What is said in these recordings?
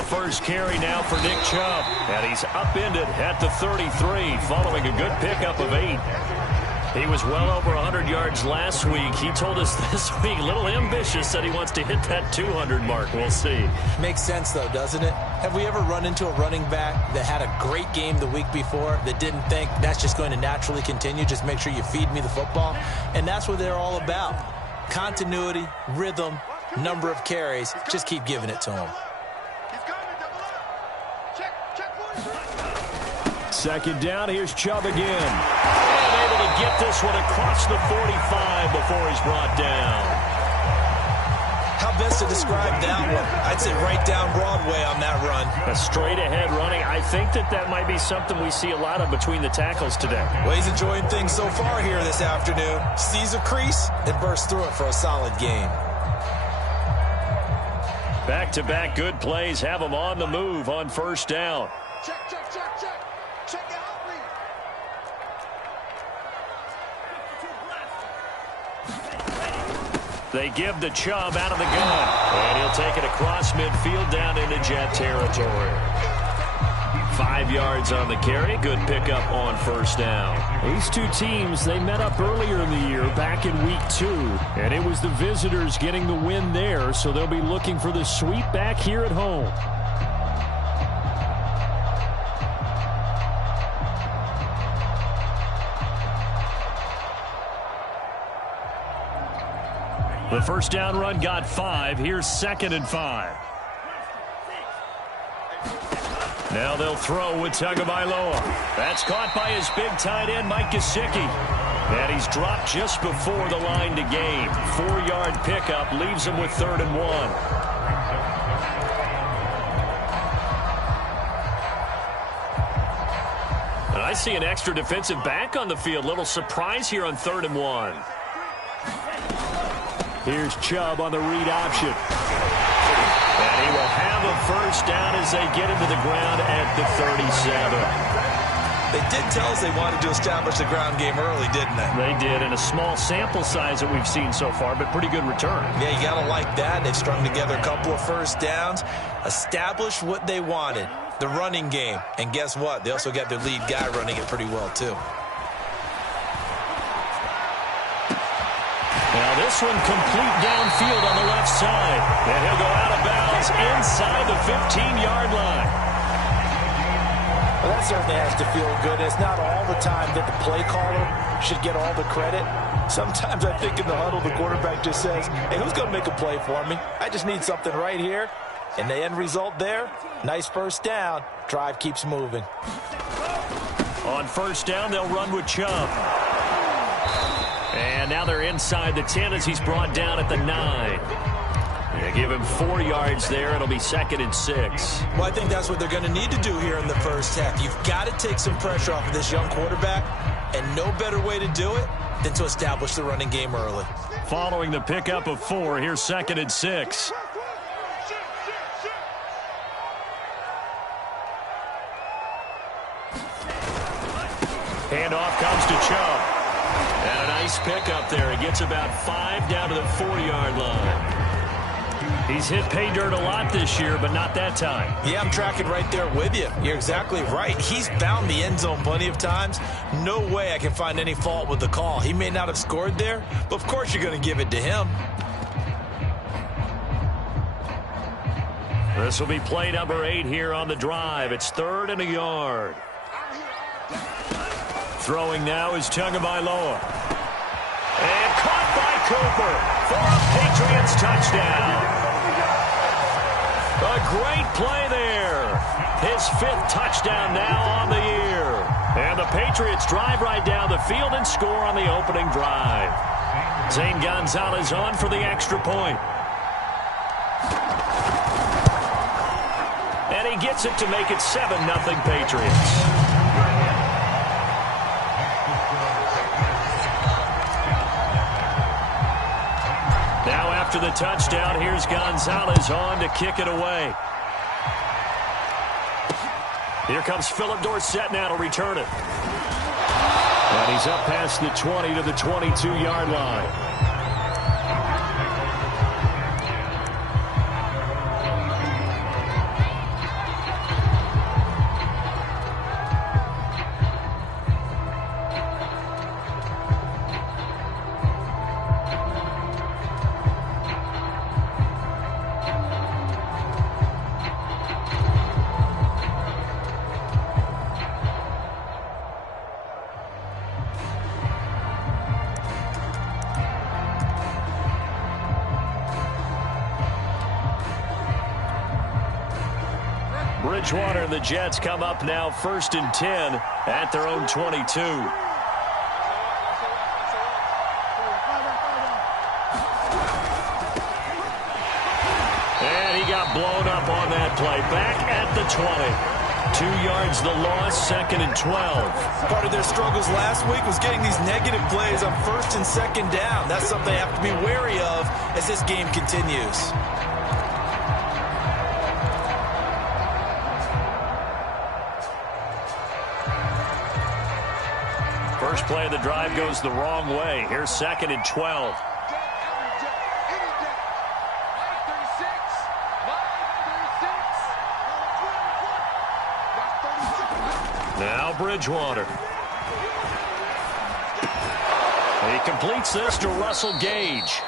A first carry now for Nick Chubb. And he's upended at the 33 following a good pickup of 8. He was well over 100 yards last week. He told us this week, a little ambitious, that he wants to hit that 200 mark. We'll see. Makes sense, though, doesn't it? Have we ever run into a running back that had a great game the week before that didn't think that's just going to naturally continue? Just make sure you feed me the football. And that's what they're all about. Continuity, rhythm, number of carries. Just keep giving it to them. Second down, here's Chubb again. And able to get this one across the 45 before he's brought down. How best to describe that one? I'd say right down Broadway on that run. A straight-ahead running. I think that might be something we see a lot of between the tackles today. Well, he's enjoying things so far here this afternoon. Sees a crease and bursts through it for a solid game. Back-to-back good plays have him on the move on first down. Check. Check the out read. They give the Chubb out of the gun. And he'll take it across midfield down into Jet territory. 5 yards on the carry. Good pickup on first down. These two teams, they met up earlier in the year back in week 2. And it was the visitors getting the win there, so they'll be looking for the sweep back here at home. The first down run got 5. Here's 2nd and 5. Now they'll throw with Tagovailoa. That's caught by his big tight end, Mike Gesicki. And he's dropped just before the line to gain. 4-yard pickup leaves him with 3rd and 1. And I see an extra defensive back on the field. Little surprise here on 3rd and 1. Here's Chubb on the read option. And he will have a first down as they get him to the ground at the 37. They did tell us they wanted to establish the ground game early, didn't they? They did, in a small sample size that we've seen so far, but pretty good return. Yeah, you got to like that. They've strung together a couple of first downs, established what they wanted, the running game. And guess what? They also got their lead guy running it pretty well, too. Now this one complete downfield on the left side. And he'll go out of bounds inside the 15-yard line. Well, that certainly has to feel good. It's not all the time that the play caller should get all the credit. Sometimes I think in the huddle the quarterback just says, hey, who's going to make a play for me? I just need something right here. And the end result there, nice first down. Drive keeps moving. On first down, they'll run with Chubb. And now they're inside the 10 as he's brought down at the 9. They give him 4 yards there. It'll be 2nd and 6. Well, I think that's what they're going to need to do here in the first half. You've got to take some pressure off of this young quarterback, and no better way to do it than to establish the running game early. Following the pickup of 4, here's 2nd and 6. Handoff comes to Chubb. And a nice pickup there. He gets about 5 down to the 4-yard line. He's hit pay dirt a lot this year, but not that time. Yeah, I'm tracking right there with you. You're exactly right. He's found the end zone plenty of times. No way I can find any fault with the call. He may not have scored there, but of course you're going to give it to him. This will be play number 8 here on the drive. It's 3rd and a yard. Throwing now is Tagovailoa. And caught by Cooper for a Patriots touchdown. A great play there. His 5th touchdown now on the year. And the Patriots drive right down the field and score on the opening drive. Zane Gonzalez on for the extra point. And he gets it to make it 7-0 Patriots. Now after the touchdown, here's Gonzalez on to kick it away. Here comes Philip Dorsett now to return it. And he's up past the 20 to the 22-yard line. Bridgewater and the Jets come up now 1st and 10 at their own 22. And he got blown up on that play. Back at the 20. 2 yards the loss, 2nd and 12. Part of their struggles last week was getting these negative plays on 1st and 2nd down. That's something they have to be wary of as this game continues. First play of the drive goes the wrong way. Here's 2nd and 12. Now Bridgewater. He completes this to Russell Gage.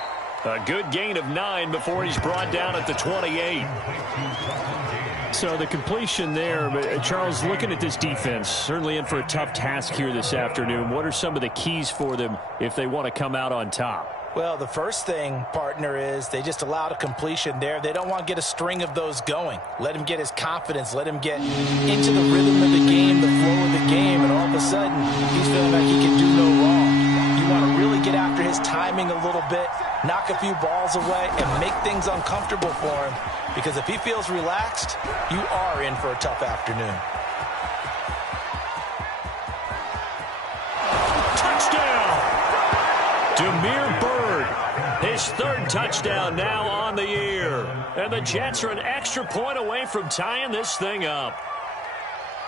A good gain of 9 before he's brought down at the 28. So the completion there, but Charles, looking at this defense, certainly in for a tough task here this afternoon. What are some of the keys for them if they want to come out on top? Well, the first thing, partner, is they just allowed a completion there. They don't want to get a string of those going. Let him get his confidence. Let him get into the rhythm of the game, the flow of the game, and all of a sudden, he's feeling like he can do no wrong. You want to really get after his timing a little bit, knock a few balls away, and make things uncomfortable for him. Because if he feels relaxed, you are in for a tough afternoon. Touchdown! Demir Bird, his 3rd touchdown now on the year. And the Jets are an extra point away from tying this thing up.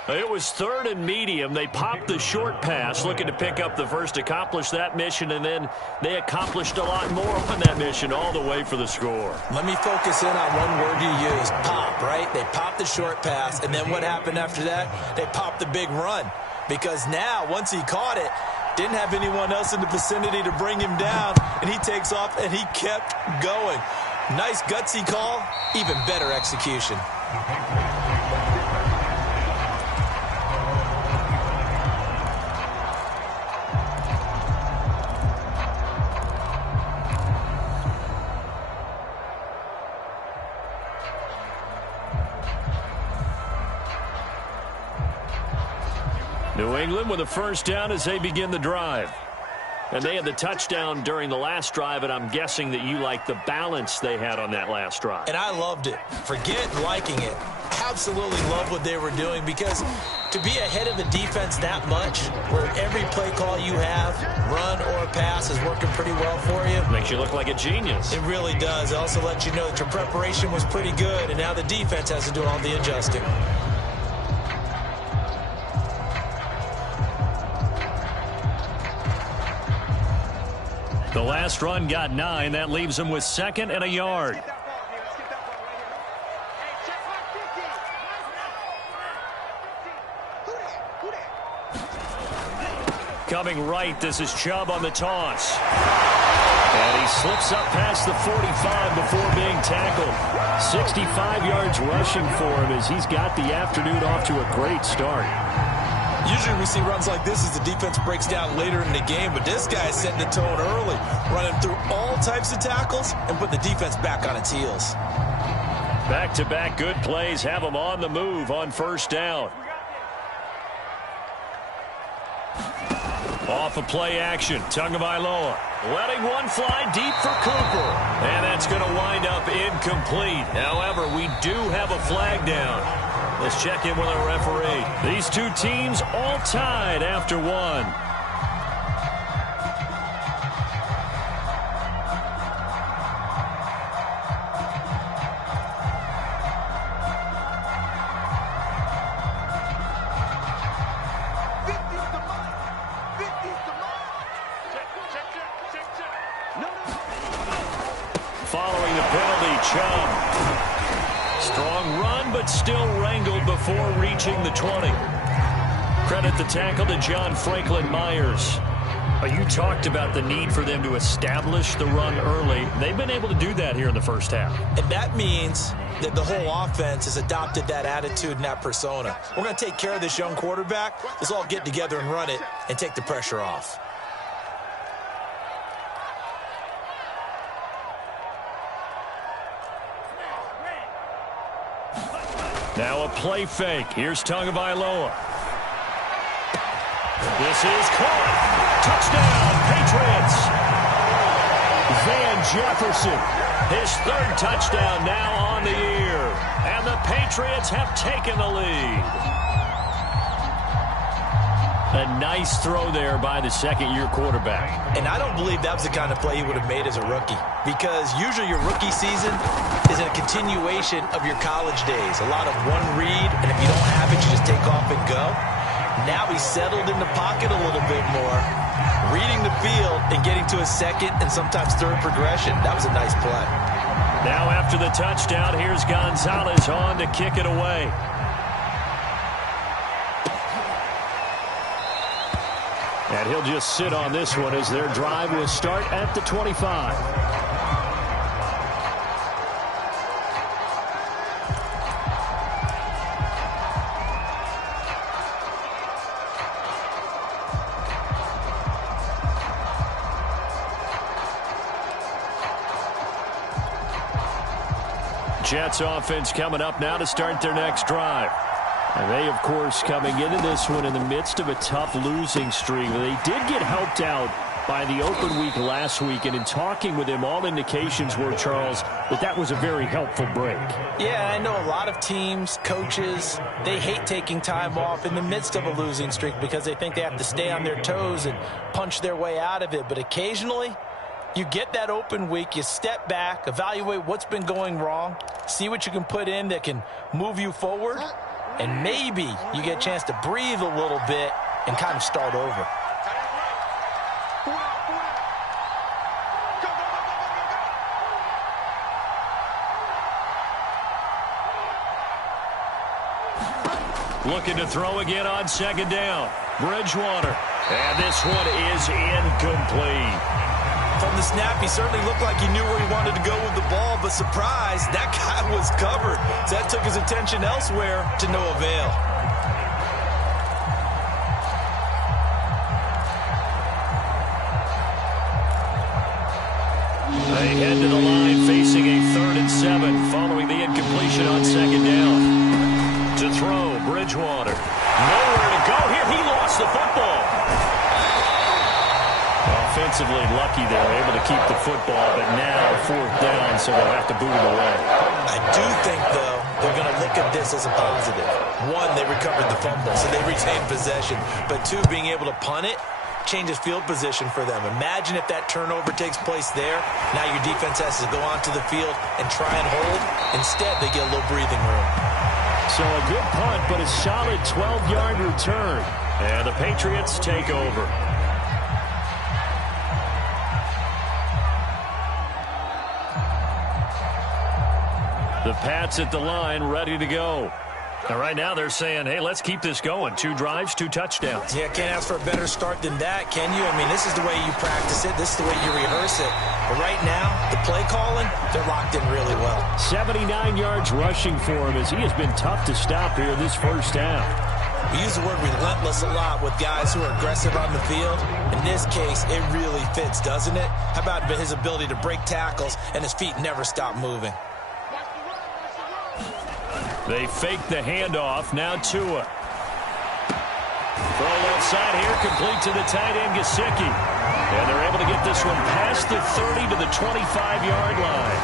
It was 3rd and medium. They popped the short pass, looking to pick up the first, accomplish that mission, and then they accomplished a lot more on that mission all the way for the score. Let me focus in on one word you used, pop, right? They popped the short pass, and then what happened after that? They popped the big run. Because now, once he caught it, didn't have anyone else in the vicinity to bring him down, and he takes off, and he kept going. Nice gutsy call, even better execution. New England with a first down as they begin the drive. And they had the touchdown during the last drive, and I'm guessing that you like the balance they had on that last drive. And I loved it. Forget liking it. Absolutely love what they were doing, because to be ahead of the defense that much, where every play call you have, run or pass, is working pretty well for you. Makes you look like a genius. It really does. It also lets you know that your preparation was pretty good, and now the defense has to do all the adjusting. The last run got 9. That leaves them with 2nd and a yard. Coming right, this is Chubb on the toss. And he slips up past the 45 before being tackled. 65 yards rushing for him as he's got the afternoon off to a great start. Usually we see runs like this as the defense breaks down later in the game, but this guy is setting the tone early, running through all types of tackles and putting the defense back on its heels. Back-to-back good plays have them on the move on first down. Off of play action, Tagovailoa letting one fly deep for Cooper. And that's going to wind up incomplete. However, we do have a flag down. Let's check in with our referee. These two teams all tied after one. Following the penalty, Chubb. Strong run, but still wrangled before reaching the 20. Credit the tackle to John Franklin Myers. You talked about the need for them to establish the run early. They've been able to do that here in the first half. And that means that the whole offense has adopted that attitude and that persona. We're going to take care of this young quarterback. Let's all get together and run it and take the pressure off. Now a play fake. Here's Tagovailoa. This is caught. Touchdown, Patriots. Van Jefferson, his third touchdown now on the year. And the Patriots have taken the lead. A nice throw there by the second-year quarterback. And I don't believe that was the kind of play he would have made as a rookie, because usually your rookie season is a continuation of your college days. A lot of one read, and if you don't have it, you just take off and go. Now he's settled in the pocket a little bit more, reading the field and getting to a second and sometimes third progression. That was a nice play. Now after the touchdown, here's Gonzalez on to kick it away. And he'll just sit on this one as their drive will start at the 25. Jets offense coming up now to start their next drive. And they, of course, coming into this one in the midst of a tough losing streak. They did get helped out by the open week last week, and in talking with him, all indications were, Charles, that was a very helpful break. Yeah, I know a lot of teams, coaches, they hate taking time off in the midst of a losing streak because they think they have to stay on their toes and punch their way out of it. But occasionally, you get that open week, you step back, evaluate what's been going wrong, see what you can put in that can move you forward, and maybe you get a chance to breathe a little bit and kind of start over. Looking to throw again on second down. Bridgewater. And this one is incomplete. From the snap, he certainly looked like he knew where he wanted to go with the ball, but surprise, that guy was covered. So that took his attention elsewhere to no avail. They head to the line facing a 3rd and 7 following the incompletion on second down. To throw, Bridgewater. Nowhere to go here. He lost the football. Offensively lucky they're able to keep the football, but now 4th down, so they'll have to boot it away. I do think, though, they're going to look at this as a positive. One, they recovered the fumble, so they retained possession. But two, being able to punt it changes field position for them. Imagine if that turnover takes place there. Now your defense has to go onto the field and try and hold. Instead, they get a little breathing room. So a good punt, but a solid 12-yard return. And the Patriots take over. The Pats at the line, ready to go. And right now they're saying, hey, let's keep this going. 2 drives, 2 touchdowns. Yeah, can't ask for a better start than that, can you? I mean, this is the way you practice it. This is the way you rehearse it. But right now, the play calling, they're locked in really well. 79 yards rushing for him as he has been tough to stop here this first half. We use the word relentless a lot with guys who are aggressive on the field. In this case, it really fits, doesn't it? How about his ability to break tackles and his feet never stop moving? They fake the handoff. Now Tua. Throw left side here, complete to the tight end, Gesicki. And they're able to get this one past the 30 to the 25-yard line.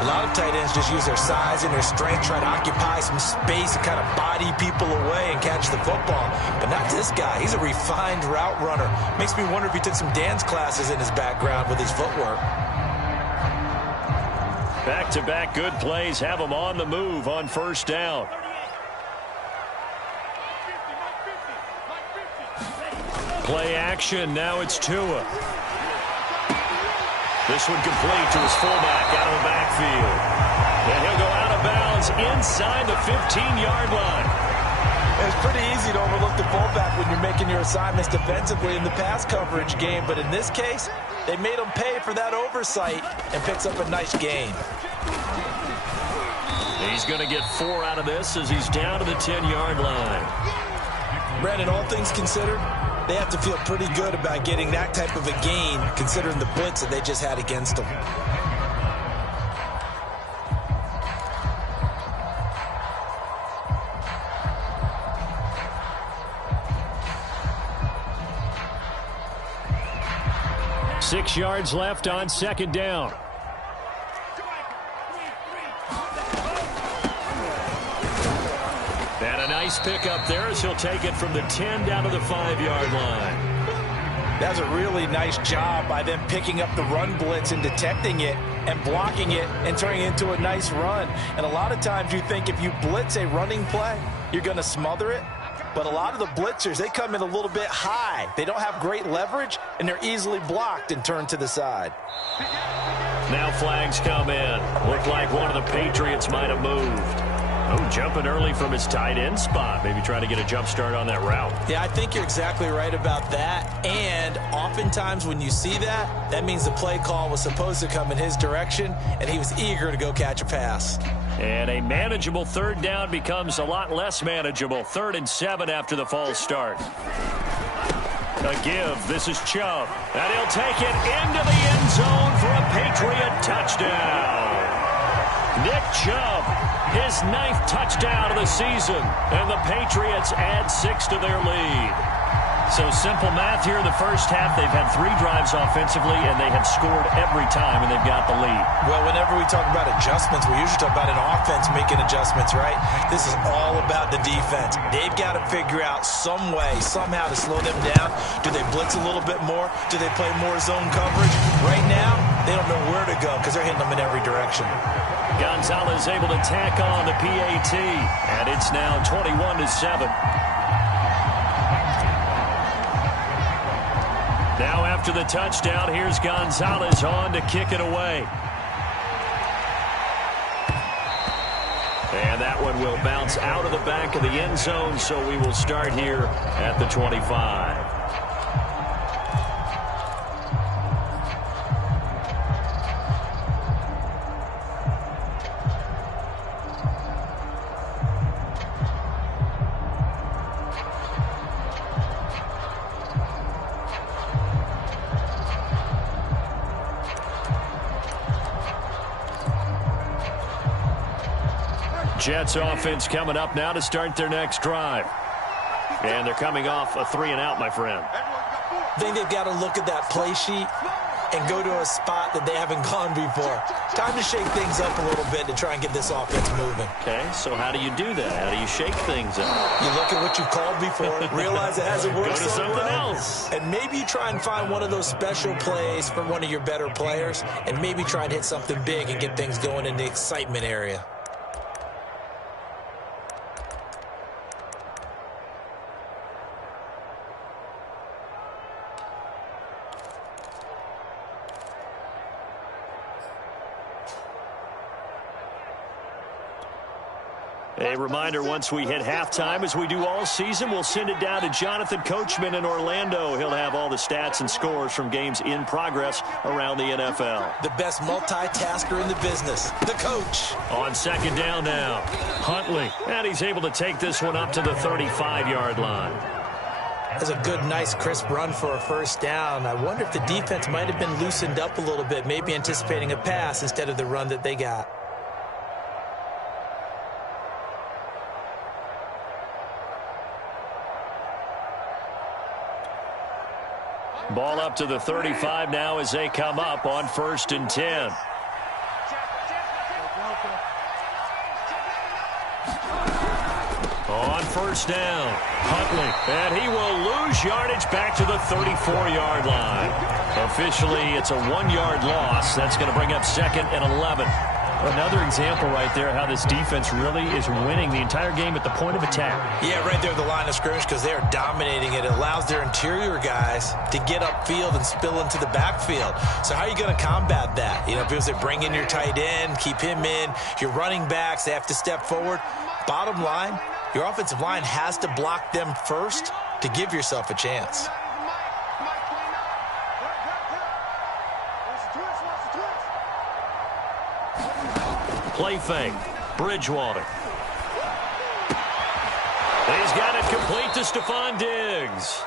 A lot of tight ends just use their size and their strength, try to occupy some space and kind of body people away and catch the football. But not this guy. He's a refined route runner. Makes me wonder if he took some dance classes in his background with his footwork. Back-to-back good plays have them on the move on first down. Play action. Now it's Tua. This one complete to his fullback out of the backfield. And he'll go out of bounds inside the 15-yard line. It's pretty easy to overlook the fullback when you're making your assignments defensively in the pass coverage game. But in this case, they made him pay for that oversight and picks up a nice gain. He's going to get 4 out of this as he's down to the 10-yard line. Brandon, all things considered, they have to feel pretty good about getting that type of a gain considering the blitz that they just had against them. 6 yards left on second down. And a nice pickup there as he'll take it from the 10 down to the 5-yard line. That's a really nice job by them picking up the run blitz and detecting it and blocking it and turning it into a nice run. And a lot of times you think if you blitz a running play, you're going to smother it. But a lot of the blitzers, they come in a little bit high. They don't have great leverage, and they're easily blocked and turned to the side. Now flags come in. Looked like one of the Patriots might have moved. Oh, jumping early from his tight end spot. Maybe trying to get a jump start on that route. Yeah, I think you're exactly right about that. And oftentimes when you see that, that means the play call was supposed to come in his direction, and he was eager to go catch a pass. And a manageable third down becomes a lot less manageable. 3rd and 7 after the false start. A give. This is Chubb. And he'll take it into the end zone for a Patriot touchdown. Nick Chubb, his 9th touchdown of the season. And the Patriots add 6 to their lead. So simple math here in the first half. They've had 3 drives offensively, and they have scored every time, and they've got the lead. Well, whenever we talk about adjustments, we usually talk about an offense making adjustments, right? This is all about the defense. They've got to figure out some way, somehow to slow them down. Do they blitz a little bit more? Do they play more zone coverage? Right now, they don't know where to go because they're hitting them in every direction. Gonzalez able to tack on the PAT, and it's now 21-7. Now after the touchdown, here's Gonzalez on to kick it away. And that one will bounce out of the back of the end zone, so we will start here at the 25. Jets offense coming up now to start their next drive. And they're coming off a 3-and-out, my friend. I think they've got to look at that play sheet and go to a spot that they haven't gone before. Time to shake things up a little bit to try and get this offense moving. Okay, so how do you do that? How do you shake things up? You look at what you've called before, realize it hasn't worked Go to so something well, else. and maybe you try and find one of those special plays from one of your better players, and maybe try and hit something big and get things going in the excitement area. A reminder, once we hit halftime, as we do all season, we'll send it down to Jonathan Coachman in Orlando. He'll have all the stats and scores from games in progress around the NFL. The best multitasker in the business, the coach. On second down now, Huntley. And he's able to take this one up to the 35-yard line. That's a good, nice, crisp run for a first down. I wonder if the defense might have been loosened up a little bit, maybe anticipating a pass instead of the run that they got. Ball up to the 35 now as they come up on 1st and 10. On first down, Huntley, and he will lose yardage back to the 34-yard line. Officially, it's a 1-yard loss. That's going to bring up 2nd and 11. Another example right there how this defense really is winning the entire game at the point of attack. Yeah, right there at the line of scrimmage because they are dominating it. It allows their interior guys to get upfield and spill into the backfield. So how are you going to combat that? You know, because they bring in your tight end, keep him in. Your running backs, they have to step forward. Bottom line, your offensive line has to block them first to give yourself a chance. Play fake. Bridgewater. He's got it complete to Stephon Diggs.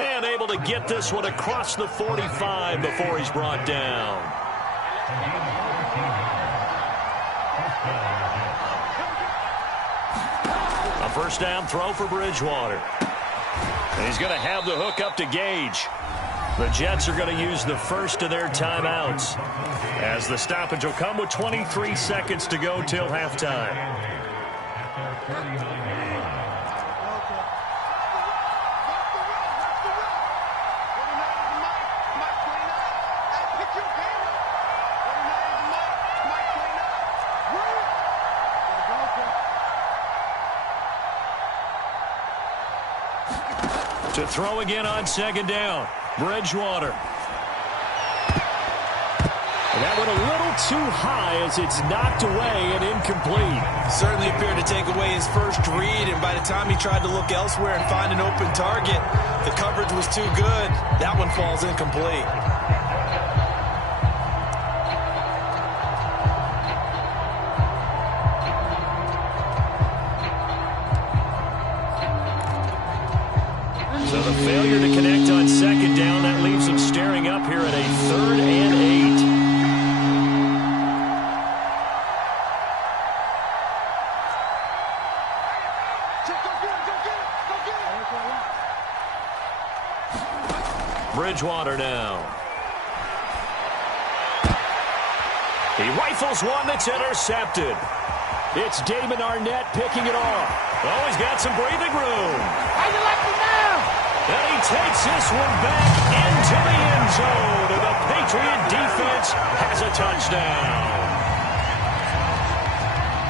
And able to get this one across the 45 before he's brought down. A first down throw for Bridgewater. And he's going to have the hook up to Gage. The Jets are going to use the first of their timeouts, as the stoppage will come with 23 seconds to go till halftime. To throw again on second down, Bridgewater. And that went a little too high as it's knocked away and incomplete. Certainly appeared to take away his first read, and by the time he tried to look elsewhere and find an open target, the coverage was too good. That one falls incomplete. So the failure to connect on second down, that leaves them staring up here at a 3rd and 8. Bridgewater now. He rifles one that's intercepted. It's Damon Arnett picking it off. Oh, he's got some breathing room. How you like me now? And he takes this one back into the end zone. And the Patriot defense has a touchdown.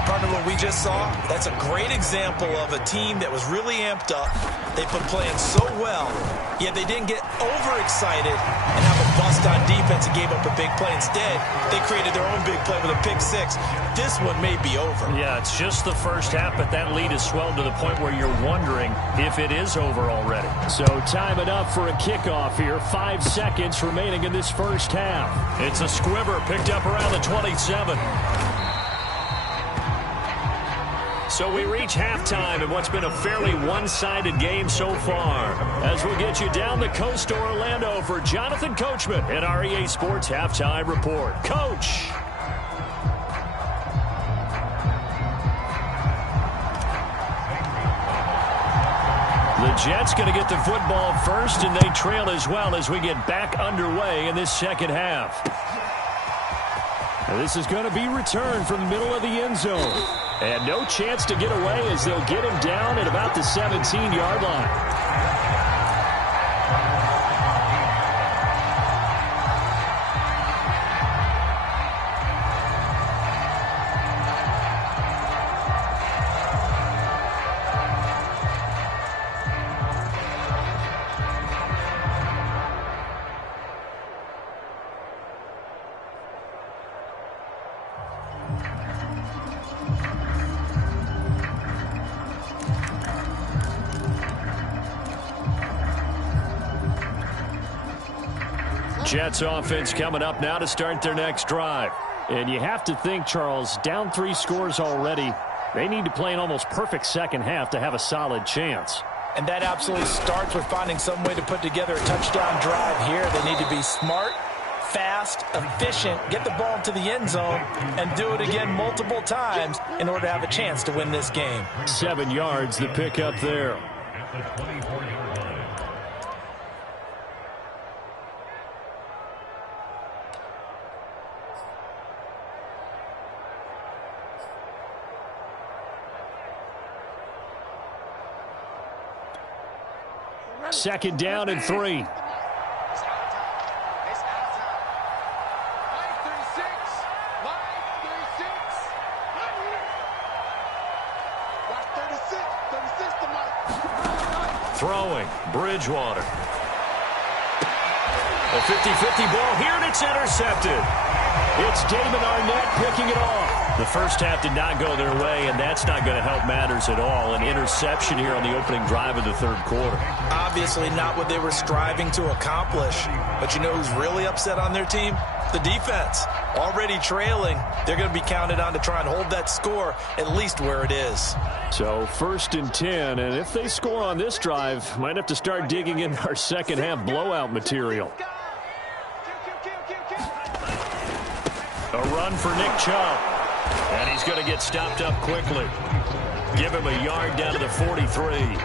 Partner, what we just saw, that's a great example of a team that was really amped up. They've been playing so well, yet they didn't get overexcited and have a bust on defense and gave up a big play. Instead, they created their own big play with a pick six. This one may be over. Yeah, it's just the first half, but that lead has swelled to the point where you're wondering if it is over already. So time it up for a kickoff here. 5 seconds remaining in this first half. It's a squibber picked up around the 27. So we reach halftime in what's been a fairly one-sided game so far. As we'll get you down the coast to Orlando for Jonathan Coachman at our EA Sports Halftime Report. Coach. The Jets going to get the football first, and they trail as well as we get back underway in this second half. Now this is going to be returned from the middle of the end zone. And no chance to get away as they'll get him down at about the 17-yard line. Jets offense coming up now to start their next drive. And you have to think, Charles, down 3 scores already. They need to play an almost perfect second half to have a solid chance. And that absolutely starts with finding some way to put together a touchdown drive here. They need to be smart, fast, efficient, get the ball to the end zone, and do it again multiple times in order to have a chance to win this game. 7 yards, the pickup there. Second down and 3. Throwing, Bridgewater. A 50-50 ball here, and it's intercepted. It's Damon Arnett picking it off. The first half did not go their way, and that's not going to help matters at all. An interception here on the opening drive of the third quarter. Obviously not what they were striving to accomplish. But you know who's really upset on their team? The defense. Already trailing. They're going to be counted on to try and hold that score at least where it is. So 1st and 10, and if they score on this drive, might have to start digging in our second half blowout material. A run for Nick Chubb. And he's going to get stopped up quickly. Give him a yard down to the 43.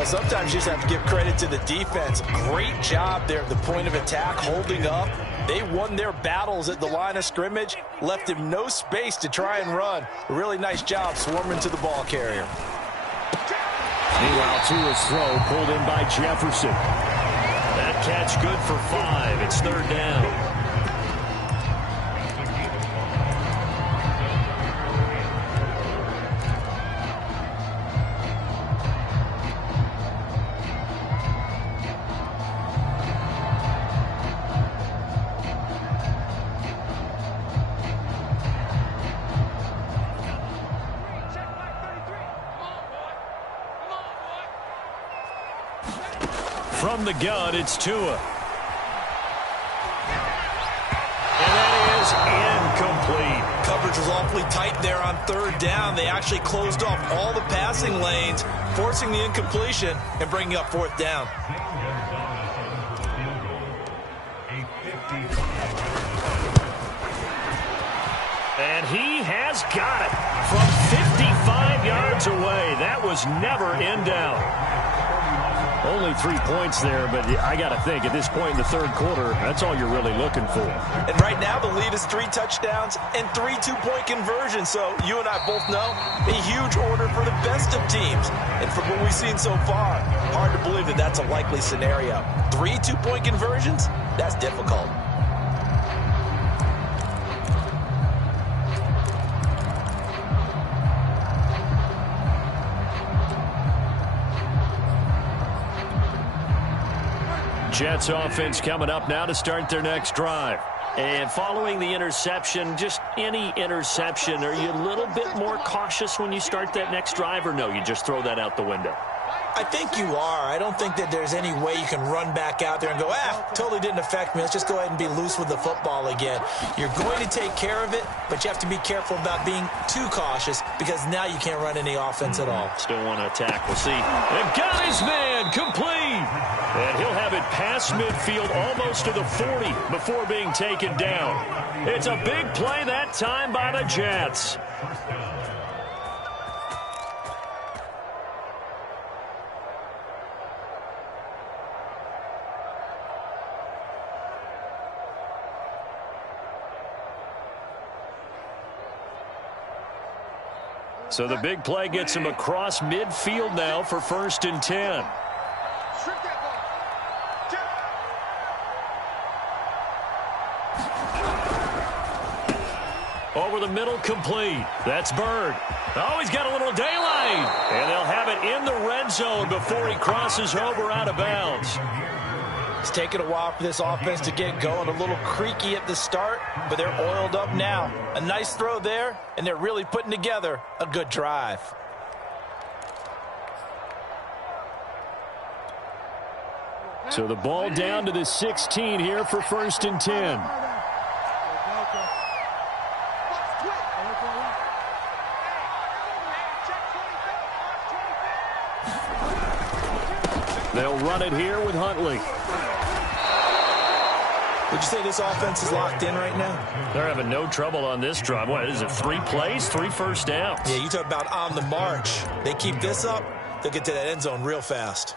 Well, sometimes you just have to give credit to the defense. Great job there at the point of attack, holding up. They won their battles at the line of scrimmage, left him no space to try and run. A really nice job swarming to the ball carrier. Meanwhile, Tua's throw pulled in by Jefferson. That catch good for 5. It's 3rd down. From the gun, it's Tua. And that is incomplete. Coverage was awfully tight there on 3rd down. They actually closed off all the passing lanes, forcing the incompletion and bringing up 4th down. And he has got it from 55 yards away. That was never in doubt. Only 3 points there, but I got to think at this point in the 3rd quarter, that's all you're really looking for. And right now, the lead is 3 touchdowns and 3 two-point conversions. So you and I both know a huge order for the best of teams. And from what we've seen so far, hard to believe that that's a likely scenario. 3 two-point conversions? That's difficult. Jets offense coming up now to start their next drive. And following the interception, just any interception, are you a little bit more cautious when you start that next drive, or no, you just throw that out the window? I think you are. I don't think that there's any way you can run back out there and go, totally didn't affect me. Let's just go ahead and be loose with the football again. You're going to take care of it, but you have to be careful about being too cautious because now you can't run any offense at all. Still want to attack. We'll see. And got his man complete. And he'll have it past midfield almost to the 40 before being taken down. It's a big play that time by the Jets. So the big play gets him across midfield now for 1st and 10. Over the middle, complete. That's Bird. Oh, he's got a little daylight. And they'll have it in the red zone before he crosses over out of bounds. It's taken a while for this offense to get going. A little creaky at the start, but they're oiled up now. A nice throw there, and they're really putting together a good drive. So the ball down to the 16 here for 1st and 10. They'll run it here with Huntley. Would you say this offense is locked in right now? They're having no trouble on this drive. What is it, 3 plays, 3 first downs? Yeah, you talk about on the march. They keep this up, they'll get to that end zone real fast.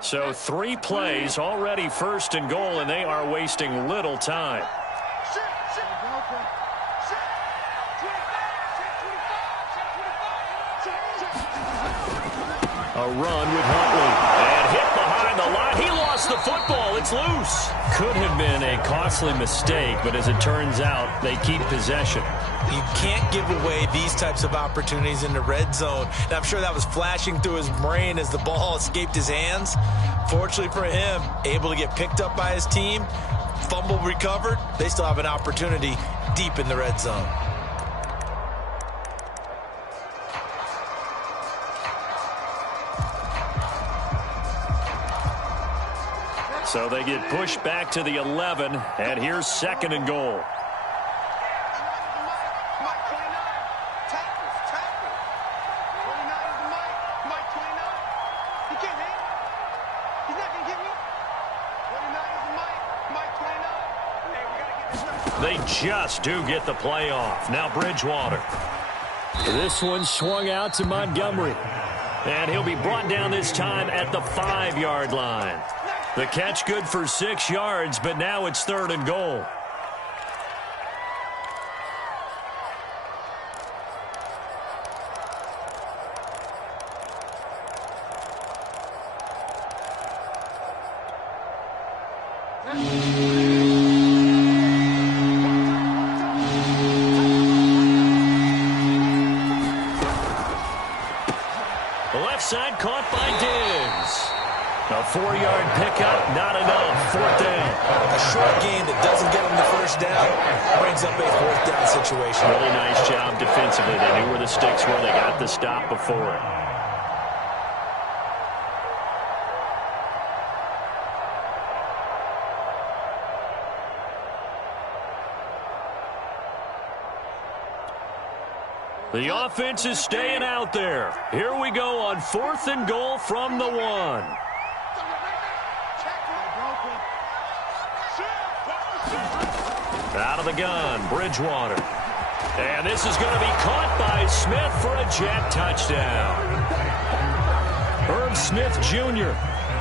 So 3 plays, already 1st and goal, and they are wasting little time. A run with Huntley. And hit behind the line. He lost the football. It's loose. Could have been a costly mistake, but as it turns out, they keep possession. You can't give away these types of opportunities in the red zone. And I'm sure that was flashing through his brain as the ball escaped his hands. Fortunately for him, able to get picked up by his team, fumble recovered. They still have an opportunity deep in the red zone. So they get pushed back to the 11, and here's 2nd and goal. They just do get the play off. Now Bridgewater. This one swung out to Montgomery. And he'll be brought down this time at the 5-yard line. The catch good for 6 yards, but now it's 3rd and goal. Side caught by Diggs. A 4-yard pickup, not enough. 4th down. A short gain that doesn't get him the first down brings up a 4th down situation. Really nice job defensively. They knew where the sticks were. They got the stop before it. The offense is staying out there. Here we go on 4th and goal from the 1. Out of the gun, Bridgewater. And this is going to be caught by Smith for a Jet touchdown. Herb Smith Jr.,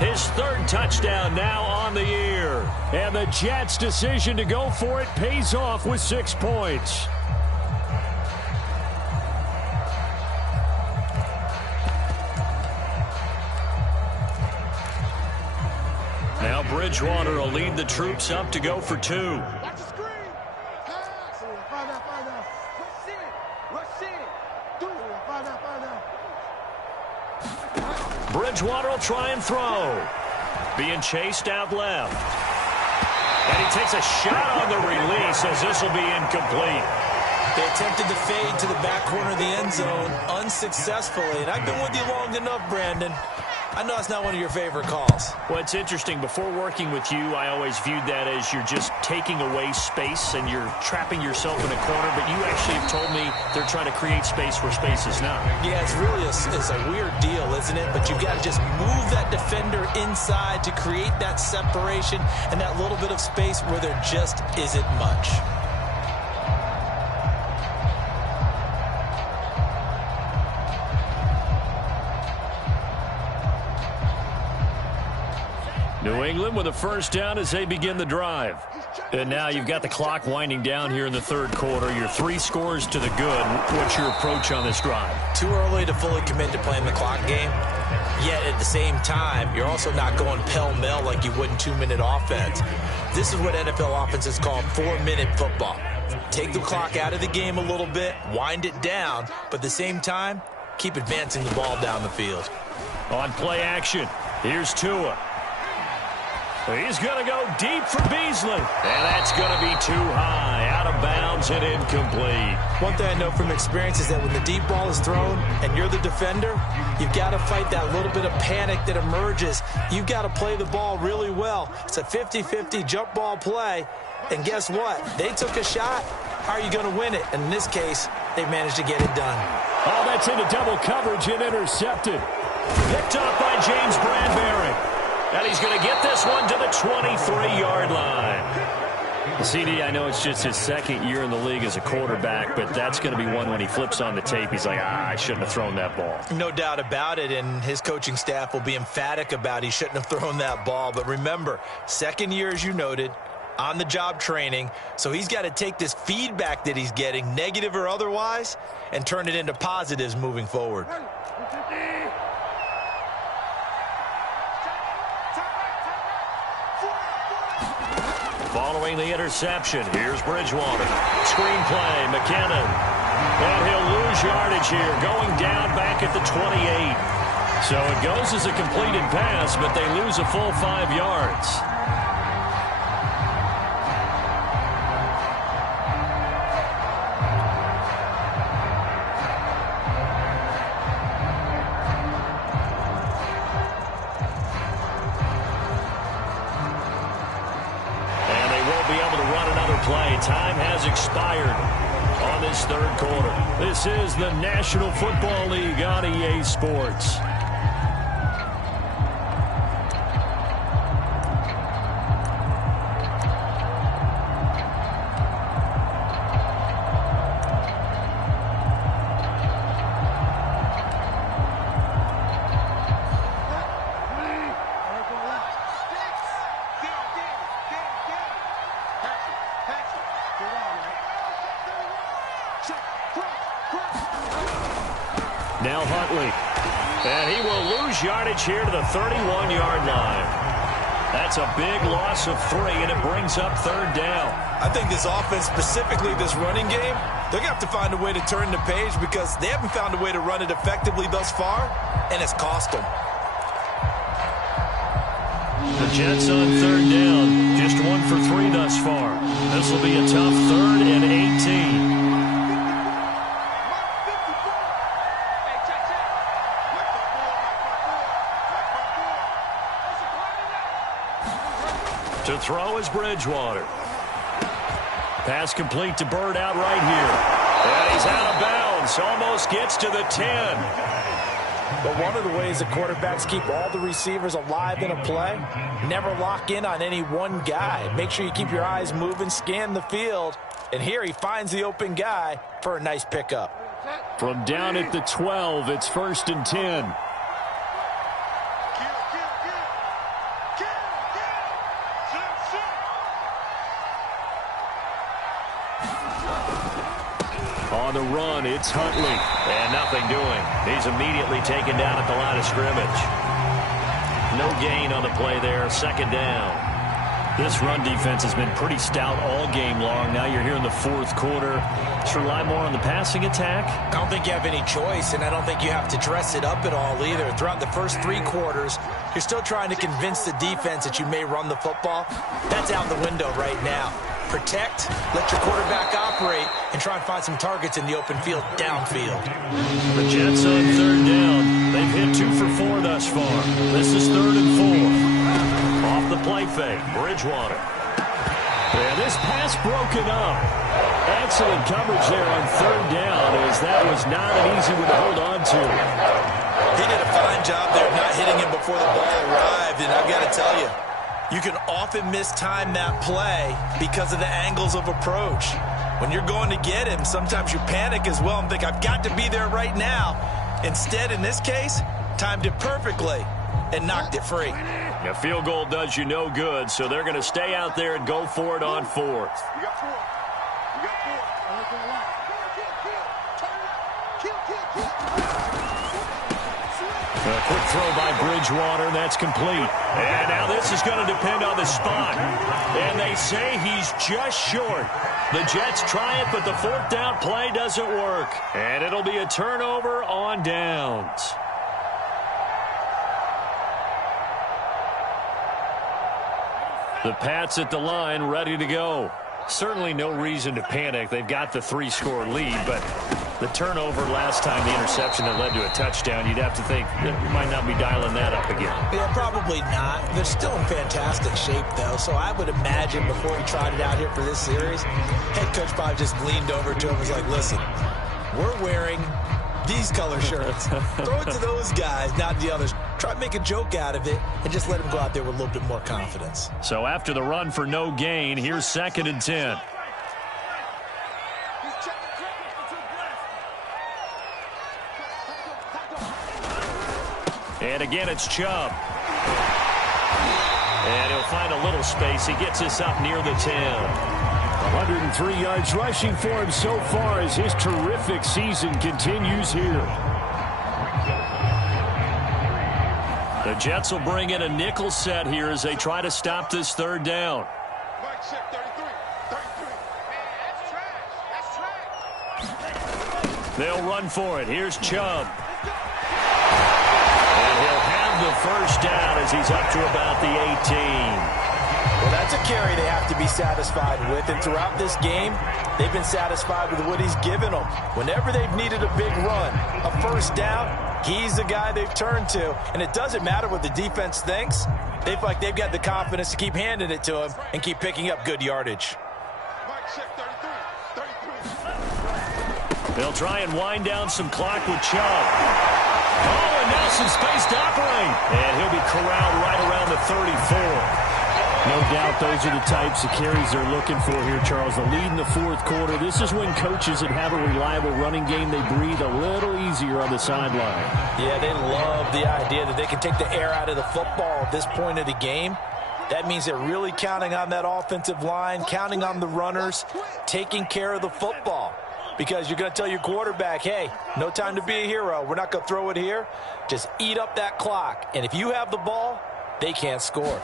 his 3rd touchdown now on the year. And the Jets' decision to go for it pays off with 6 points. Now Bridgewater will lead the troops up to go for 2. Watch the screen. Pass. Find out. Rush in. Do it. Find out. Bridgewater will try and throw. Being chased out left. And he takes a shot on the release as this will be incomplete. They attempted to fade to the back corner of the end zone unsuccessfully. And I've been with you long enough, Brandon. I know it's not one of your favorite calls. Well, it's interesting. Before working with you, I always viewed that as you're just taking away space and you're trapping yourself in a corner. But you actually have told me they're trying to create space where space is not. Yeah, it's really it's a weird deal, isn't it? But you've got to just move that defender inside to create that separation and that little bit of space where there just isn't much. New England with a 1st down as they begin the drive. And now you've got the clock winding down here in the 3rd quarter. Your 3 scores to the good. What's your approach on this drive? Too early to fully commit to playing the clock game. Yet at the same time, you're also not going pell-mell like you would in 2-minute offense. This is what NFL offenses call 4-minute football. Take the clock out of the game a little bit, wind it down, but at the same time, keep advancing the ball down the field. On play action, here's Tua. He's going to go deep for Beasley. And that's going to be too high. Out of bounds and incomplete. One thing I know from experience is that when the deep ball is thrown and you're the defender, you've got to fight that little bit of panic that emerges. You've got to play the ball really well. It's a 50-50 jump ball play. And guess what? They took a shot. How are you going to win it? And in this case, they managed to get it done. Oh, that's into double coverage and intercepted. Picked up by James Bradbury. And he's going to get this one to the 23-yard line. CD, I know it's just his 2nd year in the league as a quarterback, but that's going to be one when he flips on the tape. He's like, I shouldn't have thrown that ball. No doubt about it, and his coaching staff will be emphatic about he shouldn't have thrown that ball. But remember, 2nd year, as you noted, on-the-job training, so he's got to take this feedback that he's getting, negative or otherwise, and turn it into positives moving forward. Following the interception, here's Bridgewater. Screenplay, McKinnon. And he'll lose yardage here, going down back at the 28. So it goes as a completed pass, but they lose a full 5 yards. Play. Time has expired on this 3rd quarter. This is the National Football League on EA Sports. Now Huntley. And he will lose yardage here to the 31-yard line. That's a big loss of 3, and it brings up 3rd down. I think this offense, specifically this running game, they're going to have to find a way to turn the page because they haven't found a way to run it effectively thus far, and it's cost them. The Jets on 3rd down. Just 1 for 3 thus far. This will be a tough 3rd and 18. To throw is Bridgewater. Pass complete to Bird out right here. And he's out of bounds. Almost gets to the 10. But one of the ways that quarterbacks keep all the receivers alive in a play, never lock in on any one guy. Make sure you keep your eyes moving, scan the field. And here he finds the open guy for a nice pickup. From down at the 12, it's 1st and 10. On the run, it's Huntley. And nothing doing. He's immediately taken down at the line of scrimmage. No gain on the play there. 2nd down. This run defense has been pretty stout all game long. Now you're here in the 4th quarter. Just rely more on the passing attack. I don't think you have any choice, and I don't think you have to dress it up at all either. Throughout the first 3 quarters, you're still trying to convince the defense that you may run the football. That's out the window right now. Protect, let your quarterback operate, and try and find some targets in the open field downfield. The Jets on 3rd down. They've hit 2 for 4 thus far. This is 3rd and 4. Off the play fake, Bridgewater. And this pass broken up. Excellent coverage there on 3rd down, as that was not an easy one to hold on to. He did a fine job there not hitting him before the ball arrived, and I've got to tell you, you can often mistime that play because of the angles of approach. When you're going to get him, sometimes you panic as well and think, I've got to be there right now. Instead, in this case, timed it perfectly and knocked it free. A field goal does you no good, so they're going to stay out there and go for it on 4th. You got 4. You got 4. A quick throw by Bridgewater, that's complete. And now this is going to depend on the spot. And they say he's just short. The Jets try it, but the 4th down play doesn't work. And it'll be a turnover on downs. The Pats at the line, ready to go. Certainly no reason to panic. They've got the 3-score lead, but the turnover last time, the interception that led to a touchdown, you'd have to think that we might not be dialing that up again. Yeah, probably not. They're still in fantastic shape, though, so I would imagine before he tried it out here for this series, head coach probably just leaned over to him and was like, listen, we're wearing these color shirts. Throw it to those guys, not the others. Try to make a joke out of it and just let him go out there with a little bit more confidence. So after the run for no gain, here's 2nd and 10. And again, it's Chubb. And he'll find a little space. He gets us up near the 10. 103 yards rushing for him so far as his terrific season continues here. The Jets will bring in a nickel set here as they try to stop this 3rd down. Mike check 33. 33. Man, that's trash. That's trash. They'll run for it. Here's Chubb. And he'll have the 1st down as he's up to about the 18. Well, that's a carry they have to be satisfied with, and throughout this game, they've been satisfied with what he's given them. Whenever they've needed a big run, a 1st down, he's the guy they've turned to, and it doesn't matter what the defense thinks. They feel like they've got the confidence to keep handing it to him and keep picking up good yardage. Mike check 33. 33. They'll try and wind down some clock with Chubb. Oh, and now some space to operate. And he'll be corralled right around the 34. No doubt those are the types of carries they're looking for here, Charles. The lead in the 4th quarter. This is when coaches that have a reliable running game, they breathe a little easier on the sideline. Yeah, they love the idea that they can take the air out of the football at this point of the game. That means they're really counting on that offensive line, counting on the runners, taking care of the football. because you're going to tell your quarterback, hey, no time to be a hero. We're not going to throw it here. Just eat up that clock. And if you have the ball, they can't score.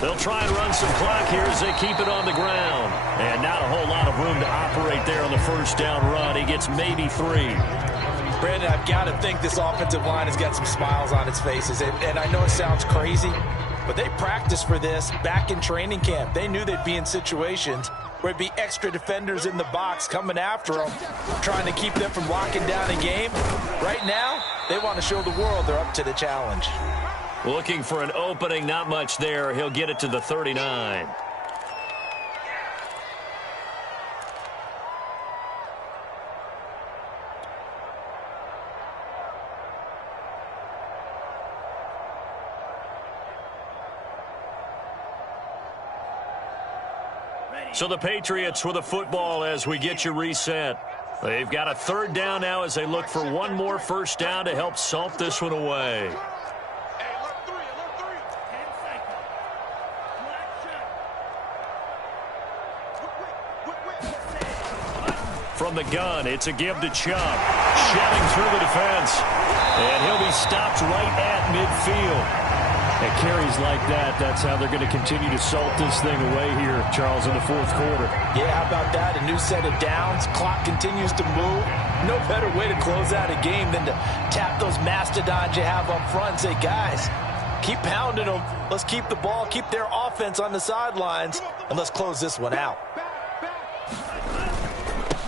They'll try and run some clock here as they keep it on the ground. And not a whole lot of room to operate there on the first down run. He gets maybe 3. Brandon, I've got to think this offensive line has got some smiles on its faces. And I know it sounds crazy, but they practiced for this back in training camp. They knew they'd be in situations where it'd be extra defenders in the box coming after them, trying to keep them from locking down a game. Right now, they want to show the world they're up to the challenge. Looking for an opening, not much there. He'll get it to the 39. So the Patriots with a football as we get you reset. They've got a third down now as they look for one more first down to help salt this one away. From the gun, it's a give to Chubb. Shedding through the defense. And he'll be stopped right at midfield. And carries like that, that's how they're going to continue to salt this thing away here, Charles, in the fourth quarter. Yeah, how about that? A new set of downs. Clock continues to move. No better way to close out a game than to tap those mastodons you have up front and say, guys, keep pounding them. Let's keep the ball, keep their offense on the sidelines, and let's close this one out.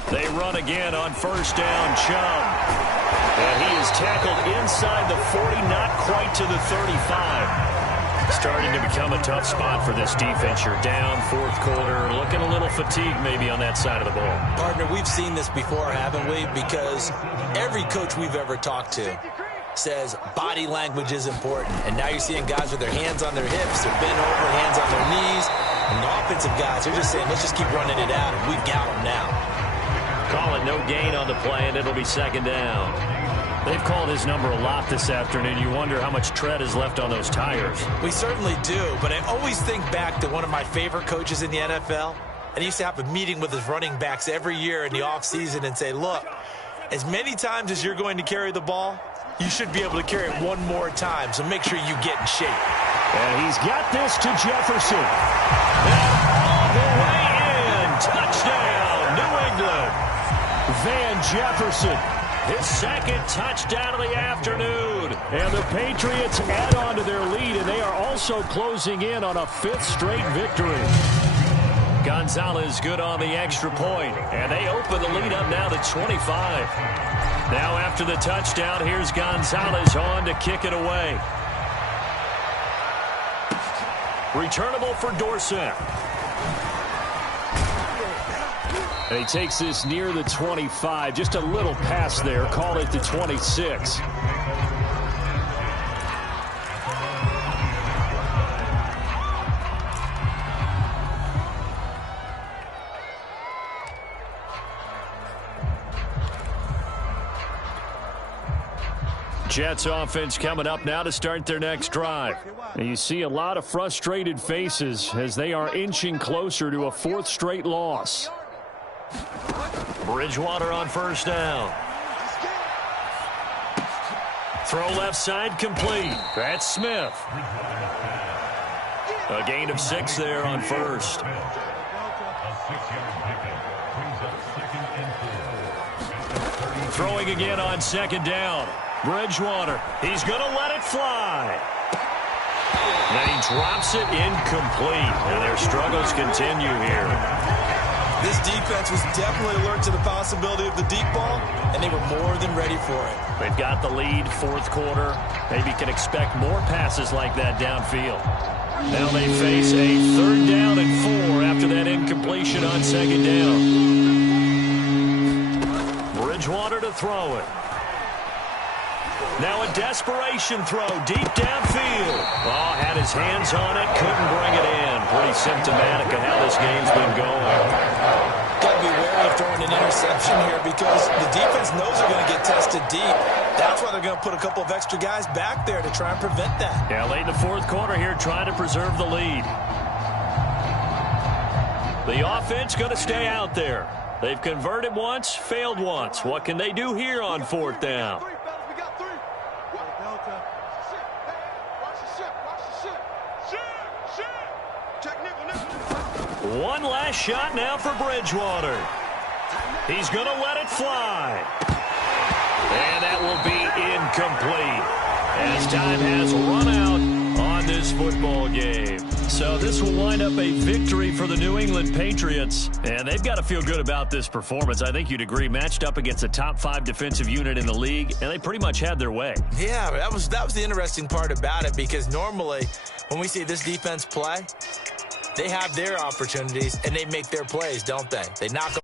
They run again on first down, Chubb. And he is tackled inside the 40, not quite to the 35. Starting to become a tough spot for this defense. You're down fourth quarter, looking a little fatigued maybe on that side of the ball. Partner, we've seen this before, haven't we? Because every coach we've ever talked to says body language is important. And now you're seeing guys with their hands on their hips, they're bent over, hands on their knees. And the offensive guys, they're just saying, let's just keep running it out, and we've got them now. Call it no gain on the play, and it'll be second down. They've called his number a lot this afternoon. You wonder how much tread is left on those tires. We certainly do, but I always think back to one of my favorite coaches in the NFL. And he used to have a meeting with his running backs every year in the offseason and say, look, as many times as you're going to carry the ball, you should be able to carry it one more time, so make sure you get in shape. And he's got this to Jefferson. And all the way in. Touchdown, New England. Van Jefferson. His second touchdown of the afternoon. And the Patriots add on to their lead, and they are also closing in on a fifth straight victory. Gonzalez good on the extra point, and they open the lead up now to 25. Now after the touchdown, here's Gonzalez on to kick it away. Returnable for Dorsett. And he takes this near the 25. Just a little pass there. Call it the 26. Jets offense coming up now to start their next drive. And you see a lot of frustrated faces as they are inching closer to a fourth straight loss. Bridgewater on first down. Throw left side complete. That's Smith. A gain of 6 there on first. Throwing again on second down. Bridgewater. He's going to let it fly. Then he drops it incomplete. And their struggles continue here. This defense was definitely alert to the possibility of the deep ball, and they were more than ready for it. They've got the lead, fourth quarter. Maybe can expect more passes like that downfield. Now they face a third down and 4 after that incompletion on second down. Bridgewater to throw it. Now a desperation throw deep downfield. Oh, had his hands on it, couldn't bring it in. Pretty symptomatic of how this game's been going. Got to be wary of throwing an interception here because the defense knows they're going to get tested deep. That's why they're going to put a couple of extra guys back there to try and prevent that. Yeah, late in the fourth quarter here trying to preserve the lead. The offense going to stay out there. They've converted once, failed once. What can they do here on 4th down? We got 3. What? Delta. Shit. Hey, watch the ship. Watch the ship. Shit. Check nickel. One last shot now for Bridgewater. He's going to let it fly. And that will be incomplete, as time has run out on this football game. So this will wind up a victory for the New England Patriots, and they've got to feel good about this performance. I think you'd agree, matched up against a top 5 defensive unit in the league, and they pretty much had their way. Yeah, that was the interesting part about it, because normally when we see this defense play, they have their opportunities and they make their plays, don't they? They knock them.